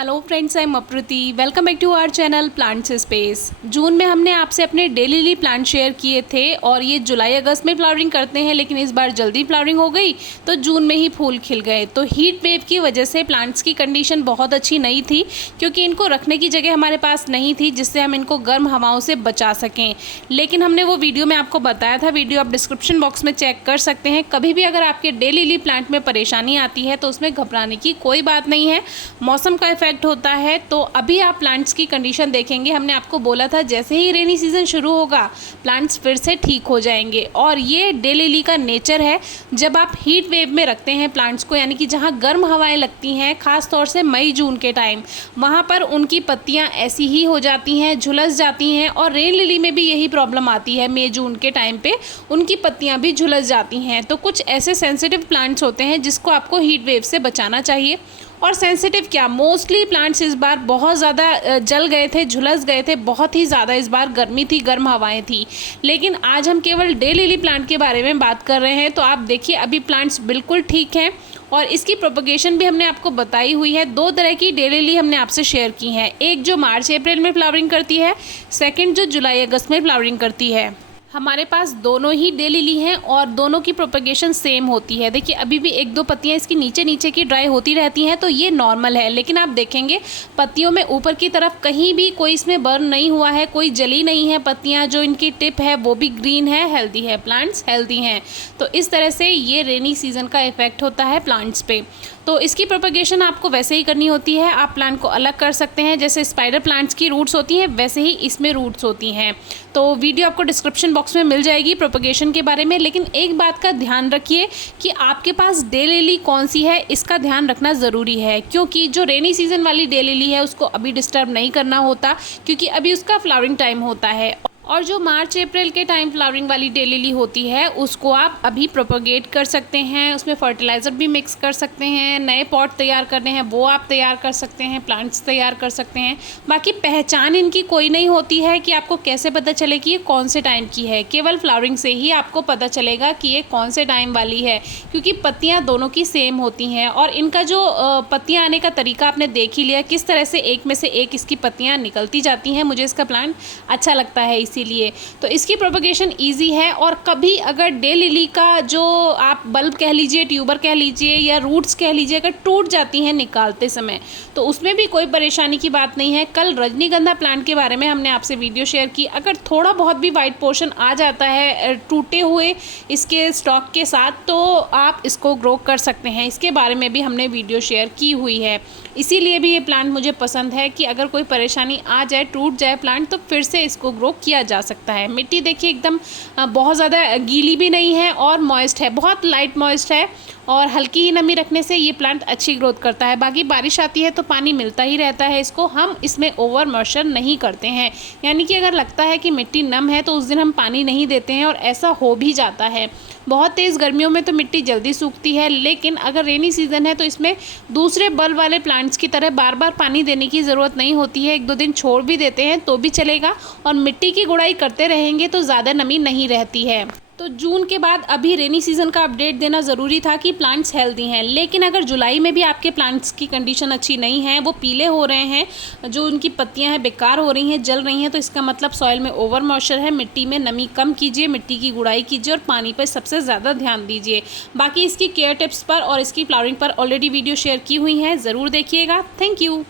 Hello friends, I am Apruti. Welcome back to our channel plants space. जून में हमने आपसे अपने डेली ली प्लांट शेयर किए थे और ये जुलाई अगस्त में फ्लावरिंग करते हैं, लेकिन इस बार जल्दी फ्लावरिंग हो गई तो जून में ही फूल खिल गए। तो हीट वेव की वजह से प्लांट्स की कंडीशन बहुत अच्छी नहीं थी, क्योंकि इनको रखने की जगह हमारे पास नहीं थी जिससे हम इनको गर्म हवाओं से बचा सकें। लेकिन हमने वो वीडियो में आपको बताया था, वीडियो आप डिस्क्रिप्शन बॉक्स में चेक कर सकते हैं। कभी भी अगर आपके डेली ली प्लांट में परेशानी आती है तो उसमें घबराने की कोई बात नहीं है। मौसम का इफेक्ट होता है। तो अभी आप प्लांट्स की कंडीशन देखेंगे, हमने आपको बोला था जैसे ही रेनी सीजन शुरू होगा प्लांट्स फिर से ठीक हो जाएंगे। और ये डेली ली का नेचर है। जब आप हीट वेव में रखते हैं प्लांट्स को, यानी कि जहाँ गर्म हवाएं लगती हैं, खास तौर से मई जून के टाइम, वहाँ पर उनकी पत्तियाँ ऐसी ही हो जाती हैं, झुलस जाती हैं। और रेन लिली में भी यही प्रॉब्लम आती है, मई जून के टाइम पे उनकी पत्तियाँ भी झुलस जाती हैं। तो कुछ ऐसे सेंसिटिव प्लांट्स होते हैं जिसको आपको हीट वेव से बचाना चाहिए। और सेंसिटिव क्या, मोस्टली प्लांट्स इस बार बहुत ज़्यादा जल गए थे, झुलस गए थे, बहुत ही ज़्यादा इस बार गर्मी थी, गर्म हवाएं थी। लेकिन आज हम केवल डे लिली प्लांट के बारे में बात कर रहे हैं। तो आप देखिए अभी प्लांट्स बिल्कुल ठीक हैं और इसकी प्रोपगेशन भी हमने आपको बताई हुई है। दो तरह की डे लिली हमने आपसे शेयर की हैं, एक जो मार्च अप्रैल में फ्लावरिंग करती है, सेकेंड जो जुलाई अगस्त में फ्लावरिंग करती है। हमारे पास दोनों ही डे लिली हैं और दोनों की प्रोपगेशन सेम होती है। देखिए अभी भी एक दो पत्तियां इसकी नीचे नीचे की ड्राई होती रहती हैं, तो ये नॉर्मल है। लेकिन आप देखेंगे पत्तियों में ऊपर की तरफ कहीं भी कोई इसमें बर्न नहीं हुआ है, कोई जली नहीं है पत्तियां। जो इनकी टिप है वो भी ग्रीन है, हेल्दी है, प्लांट्स हेल्दी हैं। तो इस तरह से ये रेनी सीजन का इफेक्ट होता है प्लांट्स पे। तो इसकी प्रोपगेशन आपको वैसे ही करनी होती है। आप प्लांट को अलग कर सकते हैं, जैसे स्पाइडर प्लांट्स की रूट्स होती हैं वैसे ही इसमें रूट्स होती हैं। तो वीडियो आपको डिस्क्रिप्शन बॉक्स में मिल जाएगी प्रोपगेशन के बारे में। लेकिन एक बात का ध्यान रखिए कि आपके पास डे लिली कौन सी है, इसका ध्यान रखना ज़रूरी है। क्योंकि जो रेनी सीजन वाली डे लिली है उसको अभी डिस्टर्ब नहीं करना होता, क्योंकि अभी उसका फ्लावरिंग टाइम होता है। और जो मार्च अप्रैल के टाइम फ्लावरिंग वाली डे लिली होती है उसको आप अभी प्रोपगेट कर सकते हैं, उसमें फर्टिलाइज़र भी मिक्स कर सकते हैं, नए पॉट तैयार करने हैं वो आप तैयार कर सकते हैं, प्लांट्स तैयार कर सकते हैं। बाकी पहचान इनकी कोई नहीं होती है कि आपको कैसे पता चले कि ये कौन से टाइम की है। केवल फ्लावरिंग से ही आपको पता चलेगा कि ये कौन से टाइम वाली है, क्योंकि पत्तियाँ दोनों की सेम होती हैं। और इनका जो पत्तियाँ आने का तरीका आपने देख ही लिया, किस तरह से एक में से एक इसकी पत्तियाँ निकलती जाती हैं। मुझे इसका प्लांट अच्छा लगता है इसीलिए। तो इसकी प्रोपगेशन इजी है। और कभी अगर डे लिली का जो आप बल्ब कह लीजिए, ट्यूबर कह लीजिए या रूट्स कह लीजिए, अगर टूट जाती हैं निकालते समय, तो उसमें भी कोई परेशानी की बात नहीं है। कल रजनीगंधा प्लांट के बारे में हमने आपसे वीडियो शेयर की। अगर थोड़ा बहुत भी वाइट पोर्शन आ जाता है टूटे हुए इसके स्टॉक के साथ, तो आप इसको ग्रो कर सकते हैं। इसके बारे में भी हमने वीडियो शेयर की हुई है। इसीलिए भी ये प्लांट मुझे पसंद है कि अगर कोई परेशानी आ जाए, टूट जाए प्लांट, तो फिर से इसको ग्रो किया जा सकता है। मिट्टी देखिए एकदम बहुत ज़्यादा गीली भी नहीं है और मॉइस्ट है, बहुत लाइट मॉइस्ट है। और हल्की ही नमी रखने से ये प्लांट अच्छी ग्रोथ करता है। बाकी बारिश आती है तो पानी मिलता ही रहता है इसको, हम इसमें ओवर मॉइस्चर नहीं करते हैं। यानी कि अगर लगता है कि मिट्टी नम है तो उस दिन हम पानी नहीं देते हैं, और ऐसा हो भी जाता है। बहुत तेज़ गर्मियों में तो मिट्टी जल्दी सूखती है, लेकिन अगर रेनी सीजन है तो इसमें दूसरे बल्ब वाले प्लांट्स की तरह बार बार पानी देने की ज़रूरत नहीं होती है। एक दो दिन छोड़ भी देते हैं तो भी चलेगा, और मिट्टी की गुड़ाई करते रहेंगे तो ज़्यादा नमी नहीं रहती है। तो जून के बाद अभी रेनी सीजन का अपडेट देना ज़रूरी था कि प्लांट्स हेल्दी हैं। लेकिन अगर जुलाई में भी आपके प्लांट्स की कंडीशन अच्छी नहीं है, वो पीले हो रहे हैं, जो उनकी पत्तियां हैं बेकार हो रही हैं, जल रही हैं, तो इसका मतलब सॉइल में ओवर मॉइस्चर है। मिट्टी में नमी कम कीजिए, मिट्टी की गुड़ाई कीजिए और पानी पर सबसे ज़्यादा ध्यान दीजिए। बाकी इसकी केयर टिप्स पर और इसकी फ्लावरिंग पर ऑलरेडी वीडियो शेयर की हुई हैं, ज़रूर देखिएगा। Thank you.